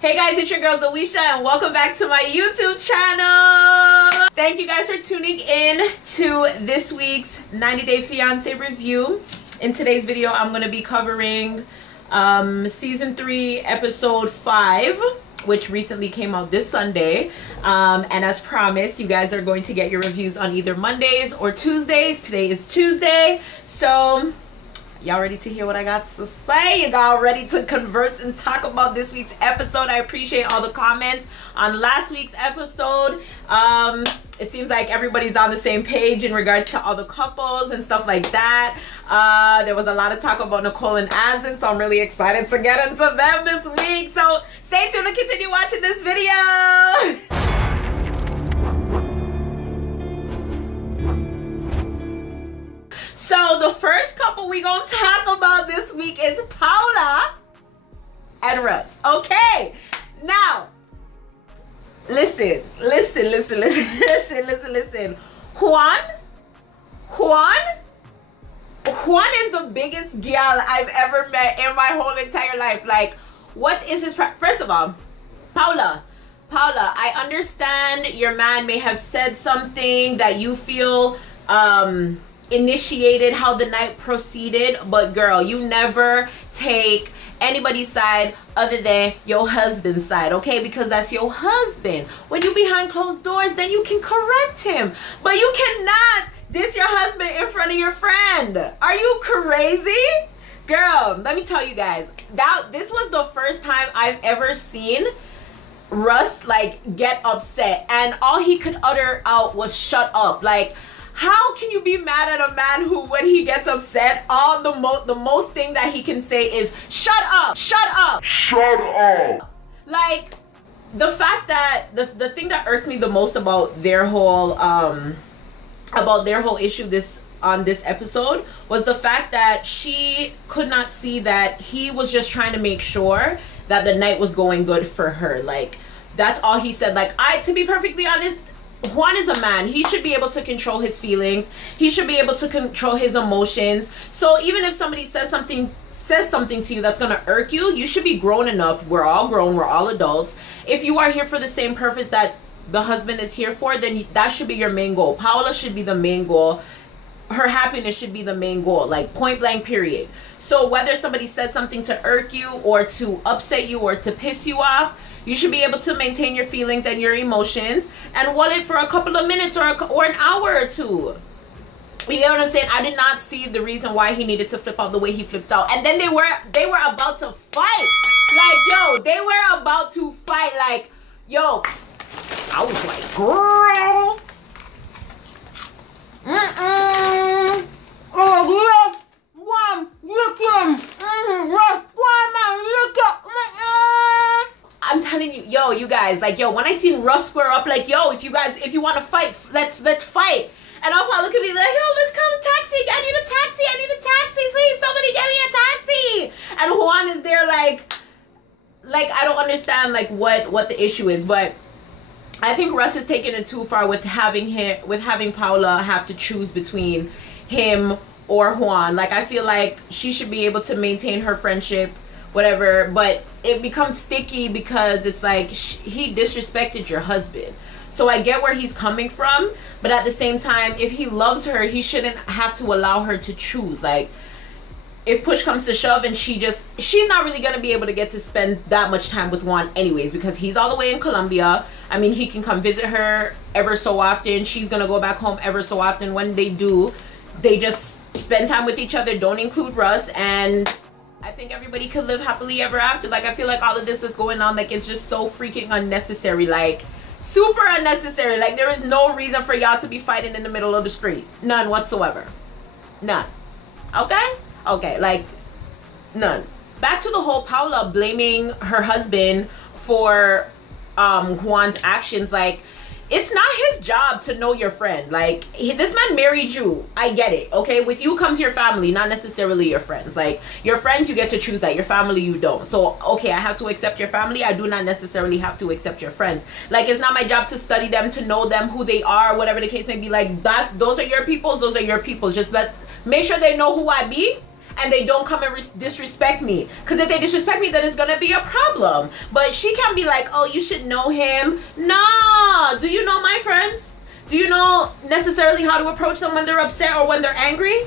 Hey guys, it's your girl ZO-ESHAAA and welcome back to my YouTube channel. Thank you guys for tuning in to this week's 90-Day Fiance review. In today's video, I'm going to be covering Season 3, Episode 5, which recently came out this Sunday. And as promised, you guys are going to get your reviews on either Mondays or Tuesdays. Today is Tuesday, so y'all ready to hear what I got to say? Y'all ready to converse and talk about this week's episode? I appreciate all the comments on last week's episode. It seems like everybody's on the same page in regards to all the couples and stuff like that. There was a lot of talk about Nicole and Asin, so I'm really excited to get into them this week. So stay tuned to continue watching this video. So the first couple we gonna talk about this week is Paula and Russ. Okay, now listen. Juan is the biggest gal I've ever met in my whole entire life. Like, what is his first of all, Paula, I understand your man may have said something that you feel initiated how the night proceeded, but girl, you never take anybody's side other than your husband's side, okay? Because that's your husband. When you behind closed doors, then you can correct him, but you cannot diss your husband in front of your friend. Are you crazy? Girl, let me tell you guys, this was the first time I've ever seen Russ like get upset, and all he could utter out was shut up. Like, how can you be mad at a man who, when he gets upset, the most thing that he can say is shut up, shut up, shut up? Like, the fact that the thing that irked me the most about their whole issue on this episode was the fact that she could not see that he was just trying to make sure that the night was going good for her. Like, that's all he said. Like, to be perfectly honest, Juan is a man. He should be able to control his feelings. He should be able to control his emotions. So even if somebody says something to you that's gonna irk you, you should be grown enough. We're all grown, we're all adults. If you are here for the same purpose that the husband is here for, then that should be your main goal. Paula should be the main goal. Her happiness should be the main goal, like point blank period. So whether somebody says something to irk you or to upset you or to piss you off, you should be able to maintain your feelings and your emotions and wallet it for a couple of minutes or an hour or two. You get what I'm saying? I did not see the reason why he needed to flip out the way he flipped out. And then they were about to fight. Like, yo, they were about to fight. Like, yo, I was like, girl. Oh, look. One, look him. Russ, why man, look up. I'm telling you, yo, you guys, like, yo, when I seen Russ square up, like, yo, if you want to fight, let's fight. And I'll probably look at me like, yo, let's call a taxi. I need a taxi, please. Somebody get me a taxi. And Juan is there like I don't understand like what the issue is, but I think Russ is taking it too far with having Paula have to choose between him or Juan. Like, I feel like she should be able to maintain her friendship, whatever, but it becomes sticky because it's like he disrespected your husband. So I get where he's coming from, but at the same time, if he loves her, he shouldn't have to allow her to choose. Like, if push comes to shove and she's not really gonna be able to get to spend that much time with Juan anyways, because he's all the way in Colombia. I mean, he can come visit her ever so often. She's gonna go back home ever so often. When they do, they just spend time with each other, don't include Russ, and I think everybody could live happily ever after. Like, I feel like all of this is going on, like, it's just so freaking unnecessary, like super unnecessary. Like, there is no reason for y'all to be fighting in the middle of the street. None whatsoever. None. Okay, like, none. Back to the whole Paula blaming her husband for Juan's actions. Like, it's not his job to know your friend. Like, this man married you. I get it, okay? With you comes your family, not necessarily your friends. Like, your friends, you get to choose that. Your family, you don't. So, okay, I have to accept your family. I do not necessarily have to accept your friends. Like, it's not my job to study them, to know them, who they are, whatever the case may be. Like, those are your peoples. Those are your peoples. Just make sure they know who I be. and they don't come and disrespect me. Because if they disrespect me, then it's gonna be a problem. But she can't be like, oh, you should know him. Nah, do you know my friends? Do you know necessarily how to approach them when they're upset or when they're angry?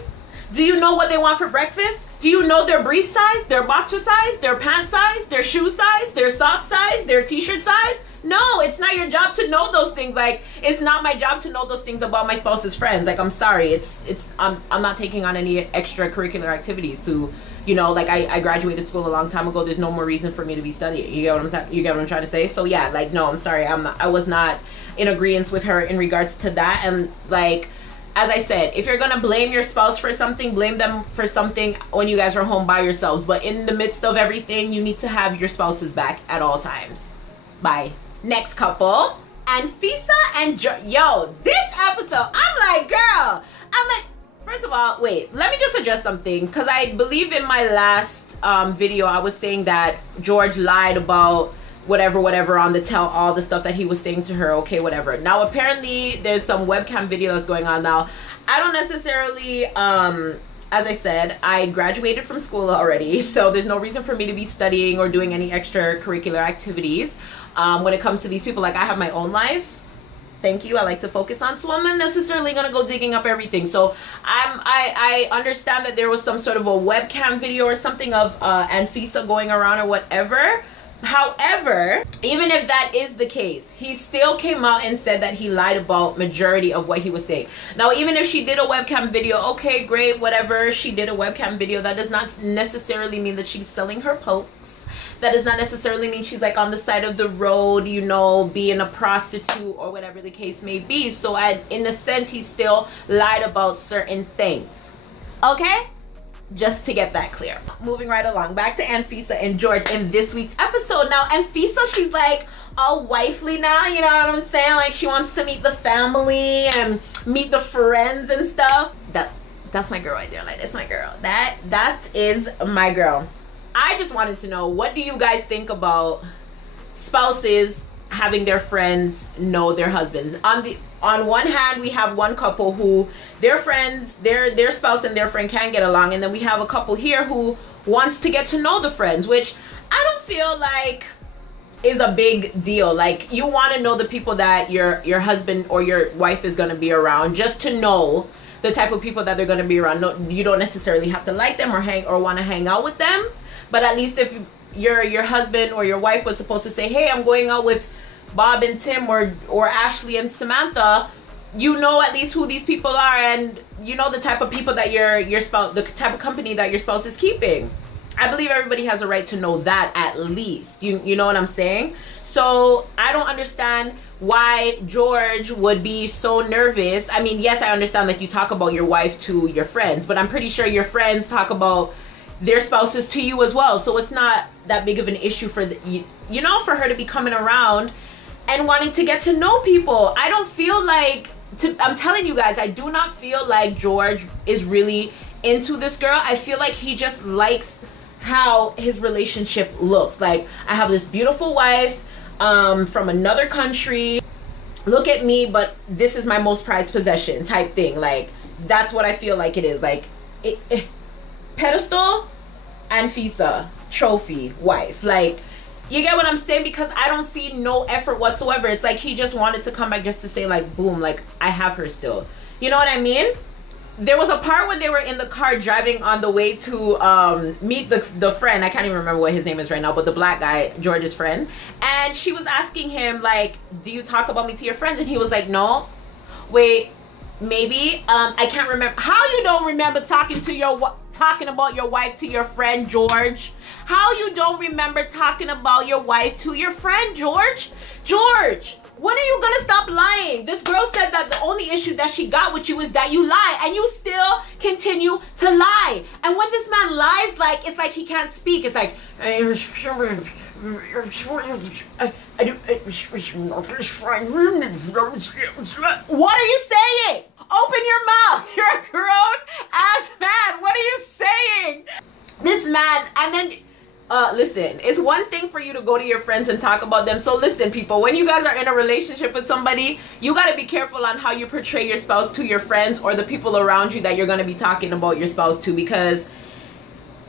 Do you know what they want for breakfast? Do you know their brief size, their boxer size, their pant size, their shoe size, their sock size, their t-shirt size? No, it's not your job to know those things. Like, it's not my job to know those things about my spouse's friends. Like, I'm sorry, I'm not taking on any extracurricular activities to, you know, like I graduated school a long time ago. There's no more reason for me to be studying. You get what I'm trying to say? So yeah, like, no, I'm sorry, I was not in agreement with her in regards to that. And like, as I said, if you're gonna blame your spouse for something, blame them for something when you guys are home by yourselves. But in the midst of everything, you need to have your spouse's back at all times. Bye. Next couple, Anfisa and yo, this episode, I'm like, girl, first of all, wait, let me just address something, because I believe in my last video, I was saying that George lied about whatever on the tell all the stuff that he was saying to her. Okay, whatever. Now, apparently, there's some webcam video that's going on now. I don't necessarily, as I said, I graduated from school already, so there's no reason for me to be studying or doing any extracurricular activities. When it comes to these people, like, I have my own life, thank you, I like to focus on, so I'm not necessarily gonna go digging up everything. So I understand that there was some sort of a webcam video or something of Anfisa going around or whatever. However, even if that is the case, he still came out and said that he lied about majority of what he was saying. Now, even if she did a webcam video, okay, great, whatever, she did a webcam video, that does not necessarily mean that she's selling her pokes. That does not necessarily mean she's like on the side of the road, you know, being a prostitute or whatever the case may be. So in a sense, he still lied about certain things. Okay? Just to get that clear. Moving right along, back to Anfisa and George in this week's episode. Now, Anfisa, she's like all wifely now, you know what I'm saying? Like, she wants to meet the family and meet the friends and stuff. That's my girl right there. Like, that's my girl. That is my girl. I just wanted to know, what do you guys think about spouses having their friends know their husbands? On one hand, we have one couple who their friends, their spouse and their friend can't get along, and then we have a couple here who wants to get to know the friends, which I don't feel like is a big deal. Like, you want to know the people that your husband or your wife is going to be around, just to know the type of people that they're going to be around. No, you don't necessarily have to like them or want to hang out with them. But at least if your husband or your wife was supposed to say, hey, I'm going out with Bob and Tim or Ashley and Samantha, you know at least who these people are, and you know the type of people that your spouse, the type of company that your spouse is keeping. I believe everybody has a right to know that, at least. You know what I'm saying? So I don't understand why George would be so nervous. I mean, yes, I understand that you talk about your wife to your friends, but I'm pretty sure your friends talk about their spouses to you as well. So it's not that big of an issue for you know, for her to be coming around and wanting to get to know people. I don't feel like, I'm telling you guys, I do not feel like George is really into this girl. I feel like he just likes how his relationship looks. Like, I have this beautiful wife from another country. Look at me, but this is my most prized possession type thing. Like, that's what I feel like it is. Like, pedestal, Anfisa, trophy, wife. Like, you get what I'm saying? Because I don't see no effort whatsoever. It's like he just wanted to come back just to say, like, boom, like, I have her still. You know what I mean? There was a part when they were in the car driving on the way to meet the friend. I can't even remember what his name is right now, but the black guy, George's friend. And she was asking him, like, do you talk about me to your friends? And he was like, no. Wait, maybe. I can't remember. How you don't remember talking about your wife to your friend, George? How you don't remember talking about your wife to your friend, George? George, when are you gonna stop lying? This girl said that the only issue that she got with you is that you lie, and you still continue to lie. And when this man lies, like, it's like he can't speak. It's like, what are you saying? Open your mouth. You're a grown ass man. What are you saying? This man, and then listen, it's one thing for you to go to your friends and talk about them. So listen, people, when you guys are in a relationship with somebody, you got to be careful on how you portray your spouse to your friends or the people around you that you're going to be talking about your spouse to, because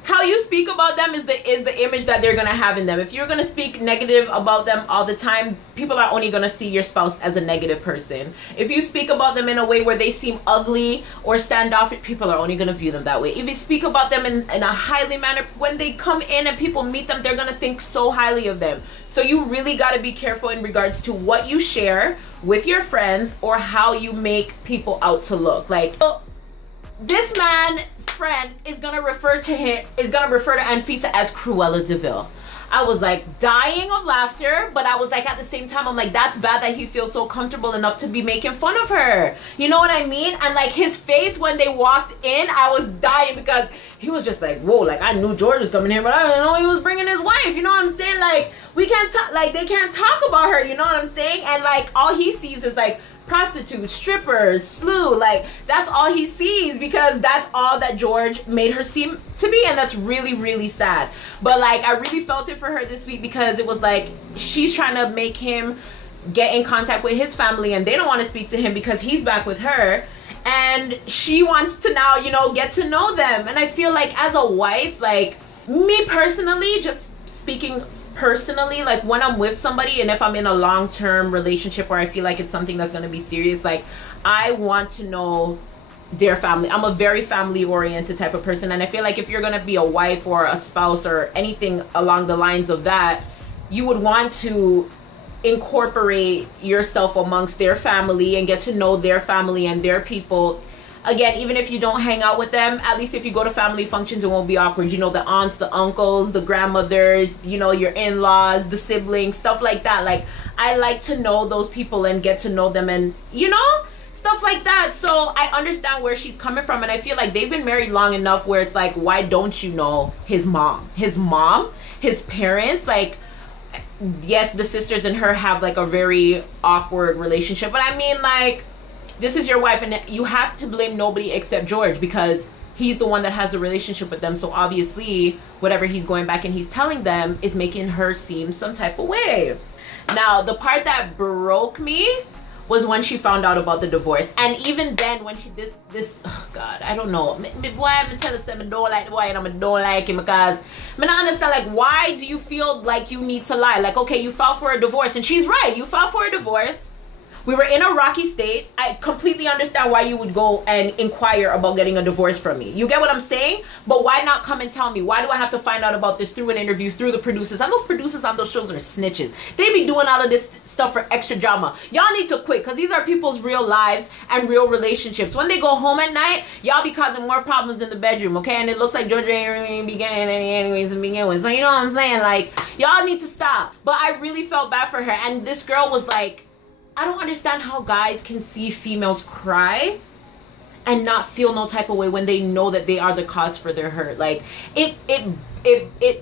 how you speak about them is the image that they're gonna have in them. If you're gonna speak negative about them all the time, people are only gonna see your spouse as a negative person. If you speak about them in a way where they seem ugly or standoffish, people are only gonna view them that way. If you speak about them in a highly manner, when they come in and people meet them, they're gonna think so highly of them. So you really gotta be careful in regards to what you share with your friends or how you make people out to look. Like, this man's friend is gonna refer to Anfisa as Cruella de Vil. I was like dying of laughter, but I was like, at the same time, I'm like, that's bad that he feels so comfortable enough to be making fun of her. You know what I mean? And like his face when they walked in, I was dying because he was just like, whoa, like I knew George was coming here, but I didn't know he was bringing his wife. You know what I'm saying? Like we can't talk, like they can't talk about her. You know what I'm saying? And like all he sees is like prostitutes, strippers, slew, like that's all he sees because that's all that George made her seem to be, and that's really, really sad. But like I really felt it for her this week because it was like she's trying to make him get in contact with his family and they don't want to speak to him because he's back with her, and she wants to now, you know, get to know them. And I feel like as a wife, like me personally, just speaking personally, like when I'm with somebody and if I'm in a long-term relationship where I feel like it's something that's going to be serious, like I want to know their family. I'm a very family oriented type of person, and I feel like if you're going to be a wife or a spouse or anything along the lines of that, you would want to incorporate yourself amongst their family and get to know their family and their people. Again, even if you don't hang out with them, at least if you go to family functions, it won't be awkward. You know, the aunts, the uncles, the grandmothers, you know, your in-laws, the siblings, stuff like that. Like, I like to know those people and get to know them and, you know, stuff like that. So I understand where she's coming from, and I feel like they've been married long enough where it's like, why don't you know his mom, his parents? Like, yes, the sisters and her have like a very awkward relationship, but I mean, like, this is your wife and you have to blame nobody except George because he's the one that has a relationship with them. So obviously whatever he's going back and he's telling them is making her seem some type of way. Now the part that broke me was when she found out about the divorce. And even then when she oh God, I don't know why I'm telling them I don't like the boy and I don't like him, because I don't understand, like, why do you feel like you need to lie? Like, okay, you filed for a divorce, and she's right, you filed for a divorce. We were in a rocky state. I completely understand why you would go and inquire about getting a divorce from me. You get what I'm saying? But why not come and tell me? Why do I have to find out about this through an interview, through the producers? And those producers on those shows are snitches. They be doing all of this stuff for extra drama. Y'all need to quit, because these are people's real lives and real relationships. When they go home at night, y'all be causing more problems in the bedroom, okay? And it looks like Georgia ain't really beginning anyways to begin with. So you know what I'm saying? Like, y'all need to stop. But I really felt bad for her. And this girl was like, I don't understand how guys can see females cry and not feel no type of way when they know that they are the cause for their hurt. Like, it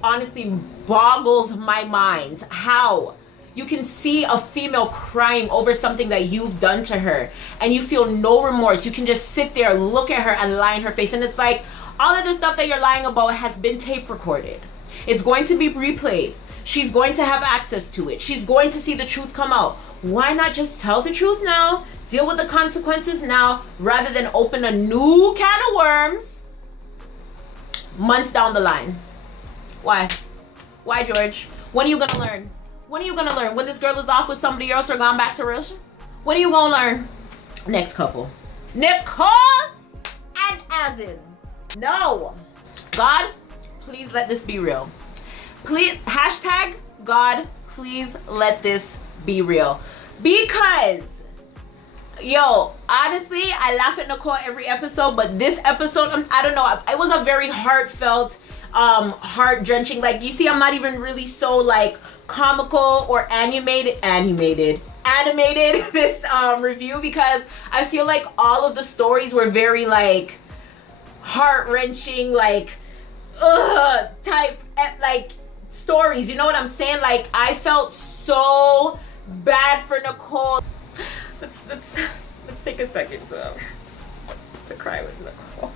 honestly boggles my mind how you can see a female crying over something that you've done to her and you feel no remorse. You can just sit there, look at her and lie in her face. And it's like, all of the stuff that you're lying about has been tape recorded. It's going to be replayed. She's going to have access to it. She's going to see the truth come out. Why not just tell the truth now, deal with the consequences now, rather than open a new can of worms months down the line? Why? Why, George? When are you gonna learn? When are you gonna learn? When this girl is off with somebody else or gone back to Russia? When are you gonna learn? Next couple. Nicole and Azin. No. God, please let this be real. Please, hashtag God, please let this be real. Because, yo, honestly, I laugh at Nicole every episode, but this episode, I don't know, it was a very heartfelt, heart-drenching, like, you see, I'm not even really so, like, comical or animated this review, because I feel like all of the stories were very, like, heart-wrenching, like, type, like, stories. You know what I'm saying? Like, I felt so bad for Nicole. Let's take a second to cry with Nicole.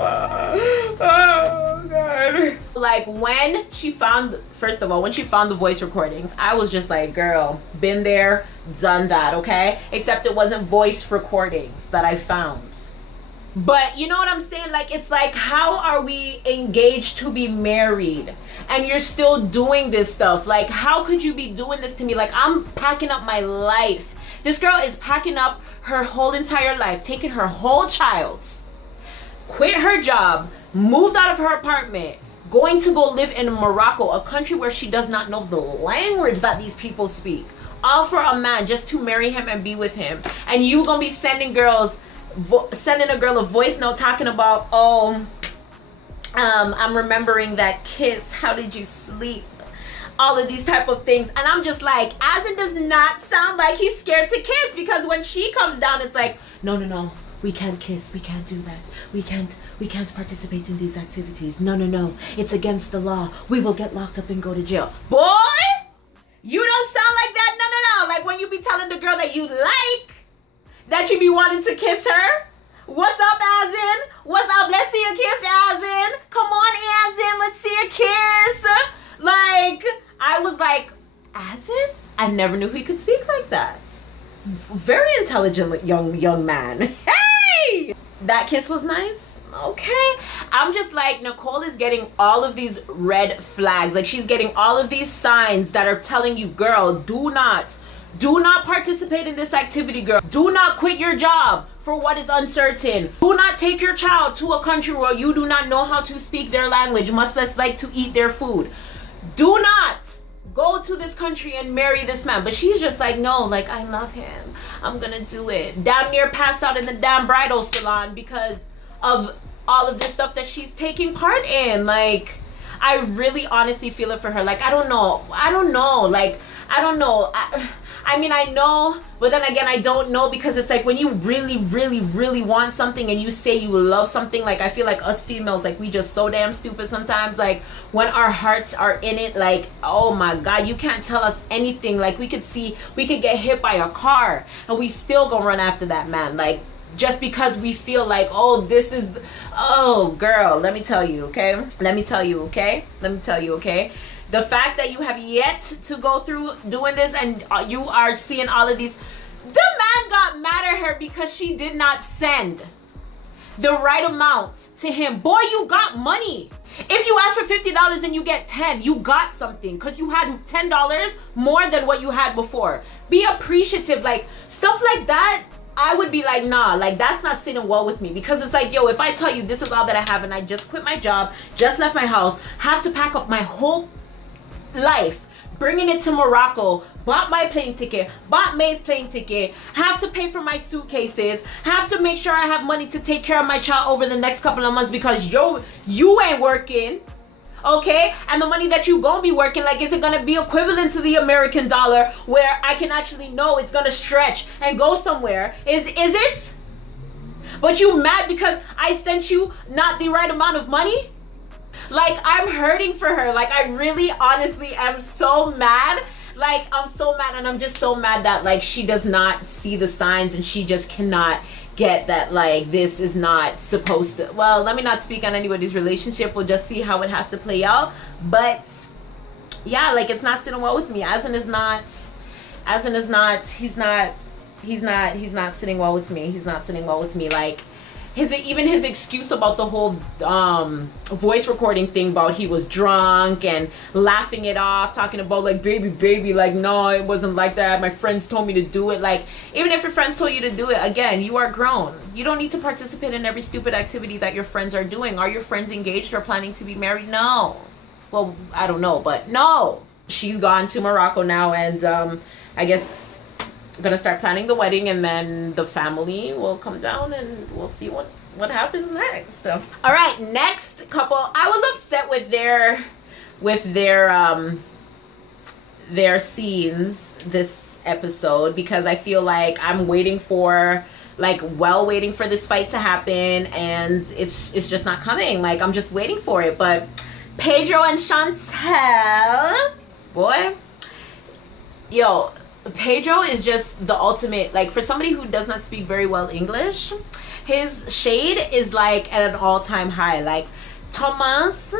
Oh God. Like when she found, first of all, when she found the voice recordings, I was just like, girl, been there, done that, okay? Except it wasn't voice recordings that I found. But you know what I'm saying? Like, it's like, how are we engaged to be married and you're still doing this stuff? Like, how could you be doing this to me? Like, I'm packing up my life. This girl is packing up her whole entire life, taking her whole child, quit her job, moved out of her apartment, going to go live in Morocco, a country where she does not know the language that these people speak, all for a man just to marry him and be with him. And you gonna be sending a girl a voice note talking about, oh, I'm remembering that kiss, how did you sleep, all of these type of things. And I'm just like, Asin does not sound like he's scared to kiss, because when she comes down, it's like, no, we can't kiss, we can't do that, we can't participate in these activities, no, it's against the law, we will get locked up and go to jail. Boy, you don't sound like that. No, like when you be telling the girl that you like, that you be wanting to kiss her. What's up, Asin? What's up? Let's see a kiss, Asin. Come on, Asin, let's see a kiss. Like, I was like, Asin? I never knew he could speak like that. Very intelligent young man. Hey! That kiss was nice. Okay. I'm just like, Nicole is getting all of these red flags. Like, she's getting all of these signs that are telling you, girl, do not participate in this activity, girl. Do not quit your job for what is uncertain. Do not take your child to a country where you do not know how to speak their language, much less like to eat their food. Do not go to this country and marry this man. But she's just like, no, like, I love him, I'm gonna do it. Damn near passed out in the damn bridal salon because of all of this stuff that she's taking part in. Like, I really honestly feel it for her. Like, I don't know, like, I don't know. I mean, I know, but then again, I don't know, because it's like when you really want something and you say you love something, like, I feel like us females, like, we just so damn stupid sometimes. Like, when our hearts are in it, like, oh my God, you can't tell us anything. Like, we could get hit by a car and we still gonna run after that man. Like, just because we feel like, oh, this is, oh, girl, let me tell you, okay? The fact that you have yet to go through doing this and you are seeing all of these, the man got mad at her because she did not send the right amount to him. Boy, you got money. If you ask for $50 and you get 10, you got something, because you had $10 more than what you had before. Be appreciative. Like, stuff like that, I would be like, nah, like, that's not sitting well with me. Because it's like, yo, if I tell you this is all that I have and I just quit my job, just left my house, have to pack up my whole life, bringing it to Morocco, bought my plane ticket, bought May's plane ticket, have to pay for my suitcases, have to make sure I have money to take care of my child over the next couple of months because you ain't working, okay? And the money that you gonna be working, like, is it gonna be equivalent to the American dollar where I can actually know it's gonna stretch and go somewhere? Is it? But you mad because I sent you not the right amount of money? Like, I'm hurting for her. Like, I really honestly am so mad. Like, I'm so mad, and I'm just so mad that, like, she does not see the signs and she just cannot get that, like, this is not supposed to. Well, let me not speak on anybody's relationship. We'll just see how it has to play out. But yeah, like, it's not sitting well with me. Asin is not sitting well with me. He's not sitting well with me. Like, even his excuse about the whole voice recording thing, about he was drunk and laughing it off, talking about, like, baby, like, no, it wasn't like that, my friends told me to do it. Like, even if your friends told you to do it, again, you are grown. You don't need to participate in every stupid activity that your friends are doing. Are your friends engaged or planning to be married? No. Well, I don't know, but no. She's gone to Morocco now, and I guess gonna start planning the wedding, and then the family will come down and we'll see what happens next. So, all right, next couple. I was upset with their scenes this episode, because I feel like I'm waiting for this fight to happen, and it's just not coming. Like, I'm just waiting for it. But Pedro and Chantel, boy, yo, Pedro is just the ultimate, like, for somebody who does not speak very well English, his shade is like at an all-time high. Like, Thomas,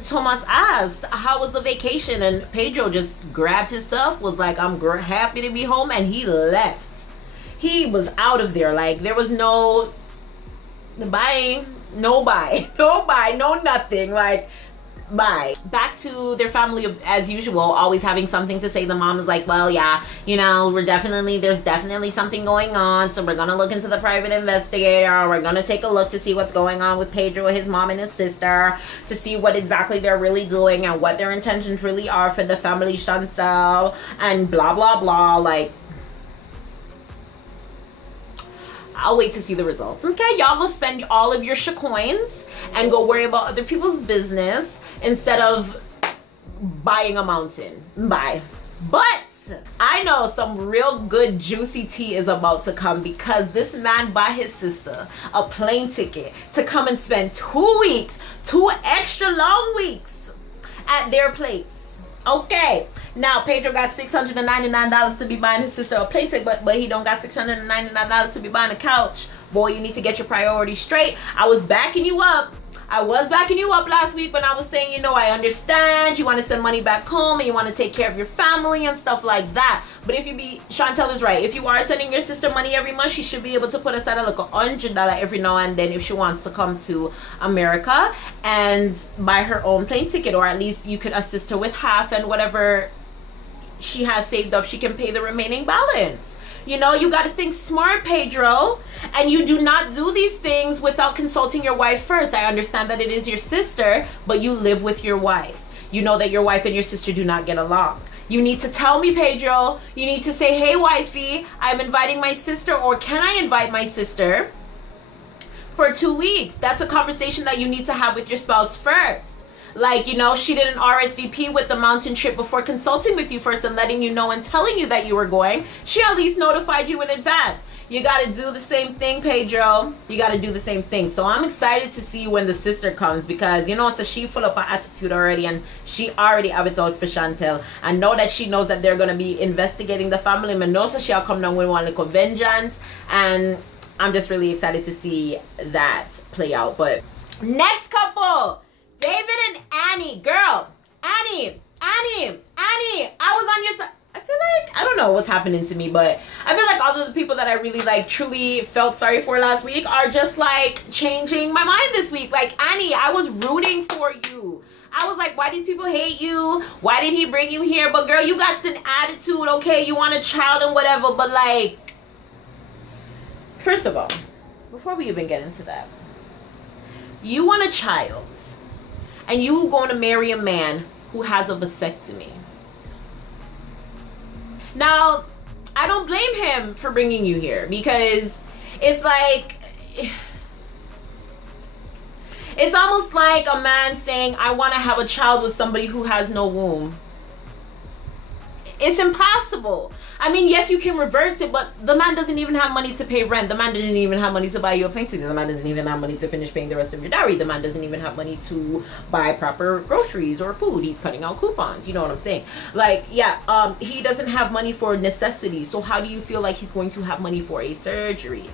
Thomas asked, how was the vacation? And Pedro just grabbed his stuff, was like, I'm happy to be home, and he left. He was out of there. Like, there was no bye, no bye, no bye, no nothing. Like, bye. Back to their family as usual, always having something to say. The mom is like, well, yeah, you know, there's definitely something going on, so we're gonna look into the private investigator. We're gonna take a look to see what's going on with Pedro, his mom and his sister, to see what exactly they're really doing and what their intentions really are for the family, Chantel, and blah blah blah. Like, I'll wait to see the results. Okay, y'all go spend all of your coins and go worry about other people's business instead of buying a mountain. Bye. But I know some real good juicy tea is about to come, because this man bought his sister a plane ticket to come and spend 2 weeks, 2 extra long weeks at their place. Okay, now Pedro got $699 to be buying his sister a plane ticket, but he don't got $699 to be buying a couch. Boy, you need to get your priorities straight. I was backing you up. Last week when I was saying, you know, I understand you want to send money back home and you want to take care of your family and stuff like that. But if you Chantel is right. If you are sending your sister money every month, she should be able to put aside like $100 every now and then if she wants to come to America and buy her own plane ticket, or at least you could assist her with half, and whatever she has saved up, she can pay the remaining balance. You know, you got to think smart, Pedro. And you do not do these things without consulting your wife first. I understand that it is your sister, but you live with your wife. You know that your wife and your sister do not get along. You need to tell me, Pedro. You need to say, hey, wifey, I'm inviting my sister, or can I invite my sister for 2 weeks? That's a conversation that you need to have with your spouse first. Like, you know, she didn't RSVP with the mountain trip before consulting with you first and letting you know and telling you that you were going. She at least notified you in advance. You got to do the same thing, Pedro. You got to do the same thing. So I'm excited to see when the sister comes, because, you know, so she full of her attitude already, and she already have it out for Chantel. I know that she knows that they're going to be investigating the family. I know so she'll come down with one little vengeance, and I'm just really excited to see that play out. But next couple, David and Annie. Girl, Annie, I was on your side. I feel like, I don't know what's happening to me, but I feel like all of the people that I really like truly felt sorry for last week are just like changing my mind this week. Like, Annie, I was rooting for you. I was like, why these people hate you? Why did he bring you here? But girl, you got some attitude, okay? You want a child and whatever, but like, first of all, before we even get into that, you want a child and you going to marry a man who has a vasectomy. Now, I don't blame him for bringing you here, because it's like, it's almost like a man saying, I want to have a child with somebody who has no womb. It's impossible. I mean, yes, you can reverse it, but the man doesn't even have money to pay rent. The man doesn't even have money to buy you a plane ticket. The man doesn't even have money to finish paying the rest of your dowry. The man doesn't even have money to buy proper groceries or food. He's cutting out coupons. You know what I'm saying? Like, yeah, he doesn't have money for necessities. So how do you feel like he's going to have money for a surgery?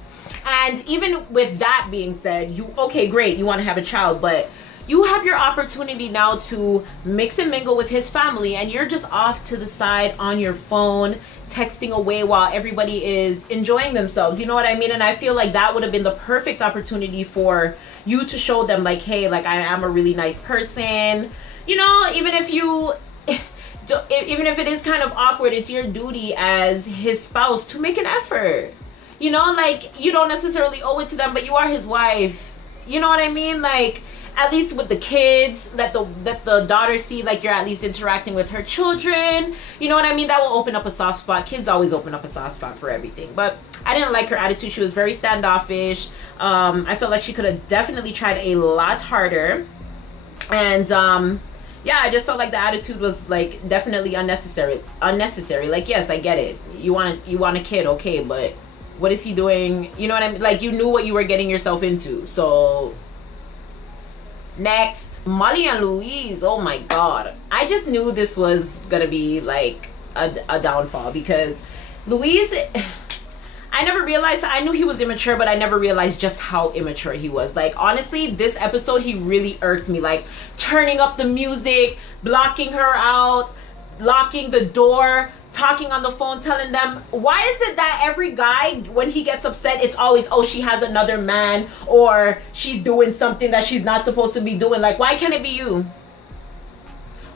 And even with that being said, okay, great, you want to have a child, but you have your opportunity now to mix and mingle with his family, and you're just off to the side on your phone, texting away while everybody is enjoying themselves. You know what I mean? And I feel like that would have been the perfect opportunity for you to show them, like, hey, like, I am a really nice person. You know, even if it is kind of awkward, it's your duty as his spouse to make an effort. You know, like, you don't necessarily owe it to them, but you are his wife. You know what I mean? Like, at least with the kids, let the daughter see like you're at least interacting with her children. You know what I mean? That will open up a soft spot. Kids always open up a soft spot for everything. But I didn't like her attitude. She was very standoffish. I felt like she could have definitely tried a lot harder. And yeah, I just felt like the attitude was like definitely unnecessary. Like, yes, I get it. You want a kid, okay, but what is he doing? You know what I mean? Like, you knew what you were getting yourself into. So next, Molly and Louise. Oh my god, I just knew this was gonna be like a downfall, because Louise, I never realized, I knew he was immature, but I never realized just how immature he was. Like, honestly, this episode, he really irked me. Like, turning up the music, blocking her out, locking the door, talking on the phone, telling them, why is it that every guy, when he gets upset, it's always, oh, she has another man, or she's doing something that she's not supposed to be doing? Like, why can't it be you?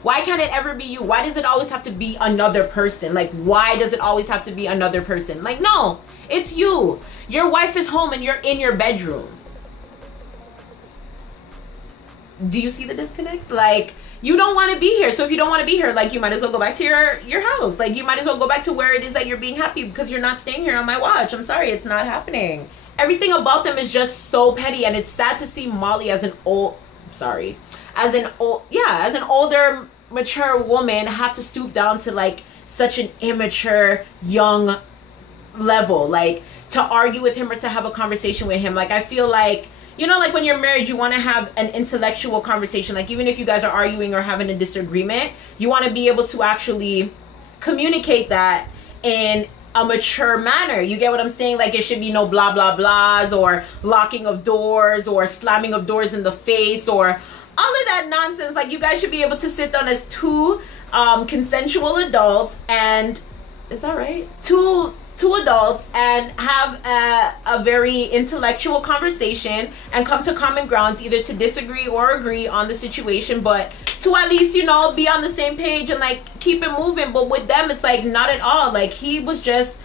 Why can't it ever be you? Why does it always have to be another person? Like, why does it always have to be another person? Like, no, it's you. Your wife is home and you're in your bedroom. Do you see the disconnect? Like, you don't want to be here. So if you don't want to be here, like, you might as well go back to your house. Like, you might as well go back to where it is that you're being happy, because you're not staying here on my watch. I'm sorry, it's not happening. Everything about them is just so petty, and it's sad to see Molly as an older, mature woman have to stoop down to like such an immature young level, like to argue with him or to have a conversation with him. Like, I feel like, you know, like when you're married, you want to have an intellectual conversation. Like, even if you guys are arguing or having a disagreement, you want to be able to actually communicate that in a mature manner. You get what I'm saying? Like, it should be no blah blah blahs, or locking of doors, or slamming of doors in the face, or all of that nonsense. Like, you guys should be able to sit down as two consensual adults, and is that right? Two adults, and have a very intellectual conversation and come to common grounds, either to disagree or agree on the situation, but to at least, you know, be on the same page and like keep it moving. But with them, it's like not at all. Like, he just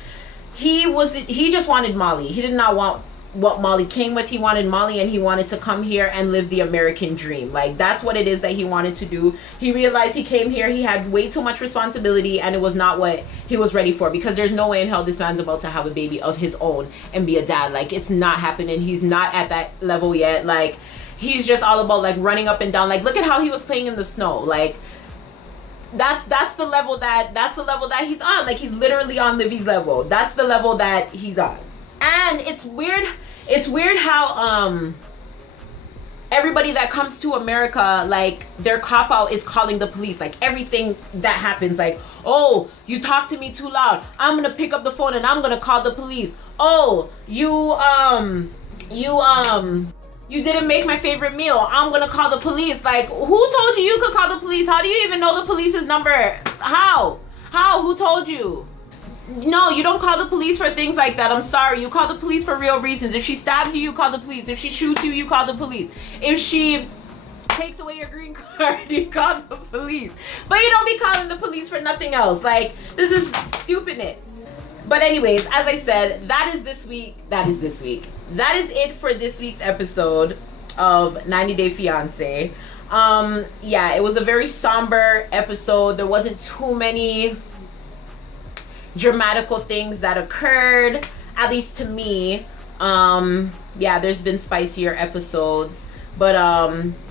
wanted Molly. He did not want what Molly came with. He wanted Molly, and he wanted to come here and live the American dream. Like, that's what it is that he wanted to do. He realized he came here, he had way too much responsibility, and it was not what he was ready for, because there's no way in hell this man's about to have a baby of his own and be a dad. Like, it's not happening. He's not at that level yet. Like, he's just all about like running up and down. Like, look at how he was playing in the snow. Like, that's the level that he's on. Like, he's literally on Livy's level. That's the level that he's on. And it's weird how everybody that comes to America, like, their cop out is calling the police. Like, everything that happens, like, oh, you talk to me too loud, I'm gonna pick up the phone and I'm gonna call the police. Oh, you didn't make my favorite meal, I'm gonna call the police. Like, who told you could call the police? How do you even know the police's number? How who told you? No, you don't call the police for things like that. I'm sorry. You call the police for real reasons. If she stabs you, you call the police. If she shoots you, you call the police. If she takes away your green card, you call the police. But you don't be calling the police for nothing else. Like, this is stupidness. But anyways, as I said, that is this week. That is it for this week's episode of 90 Day Fiance. Yeah, it was a very somber episode. There wasn't too many dramatical things that occurred, at least to me. Yeah, there's been spicier episodes, but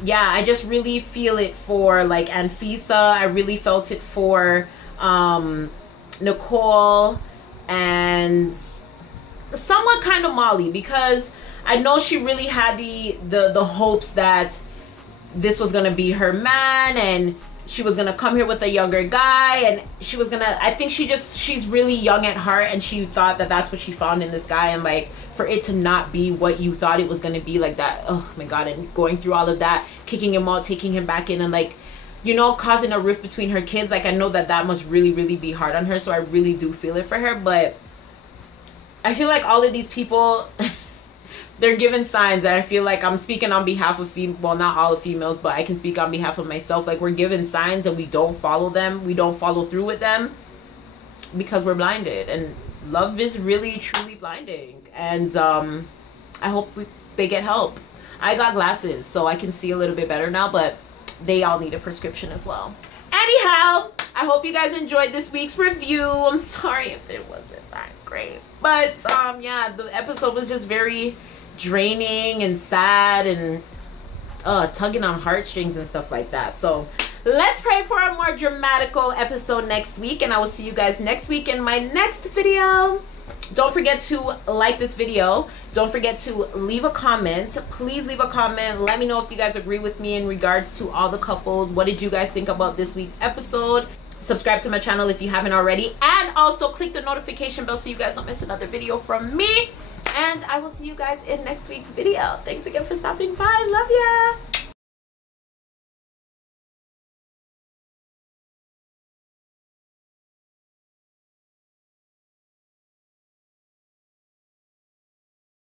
yeah, I just really feel it for like Anfisa. I really felt it for Nicole, and somewhat kind of Molly, because I know she really had the hopes that this was gonna be her man, and she was gonna come here with a younger guy, and she was gonna, I think she's really young at heart, and she thought that that's what she found in this guy. And like, for it to not be what you thought it was gonna be, like that, oh my god, and going through all of that, kicking him out, taking him back in, and like, you know, causing a rift between her kids. Like, I know that must really, really be hard on her, so I really do feel it for her. But I feel like all of these people they're given signs, and I feel like I'm speaking on behalf of well, not all of females, but I can speak on behalf of myself. Like, we're given signs and we don't follow them, we don't follow through with them, because we're blinded. And love is really truly blinding. And I hope they get help. I got glasses, so I can see a little bit better now, but they all need a prescription as well. Anyhow, I hope you guys enjoyed this week's review. I'm sorry if it wasn't that great, but yeah, the episode was just very draining and sad, and tugging on heartstrings and stuff like that. So let's pray for a more dramatical episode next week, and I will see you guys next week in my next video. Don't forget to like this video. Don't forget to leave a comment. Please leave a comment. Let me know if you guys agree with me in regards to all the couples. What did you guys think about this week's episode? Subscribe to my channel if you haven't already, and also click the notification bell so you guys don't miss another video from me. And I will see you guys in next week's video. Thanks again for stopping by. Love ya.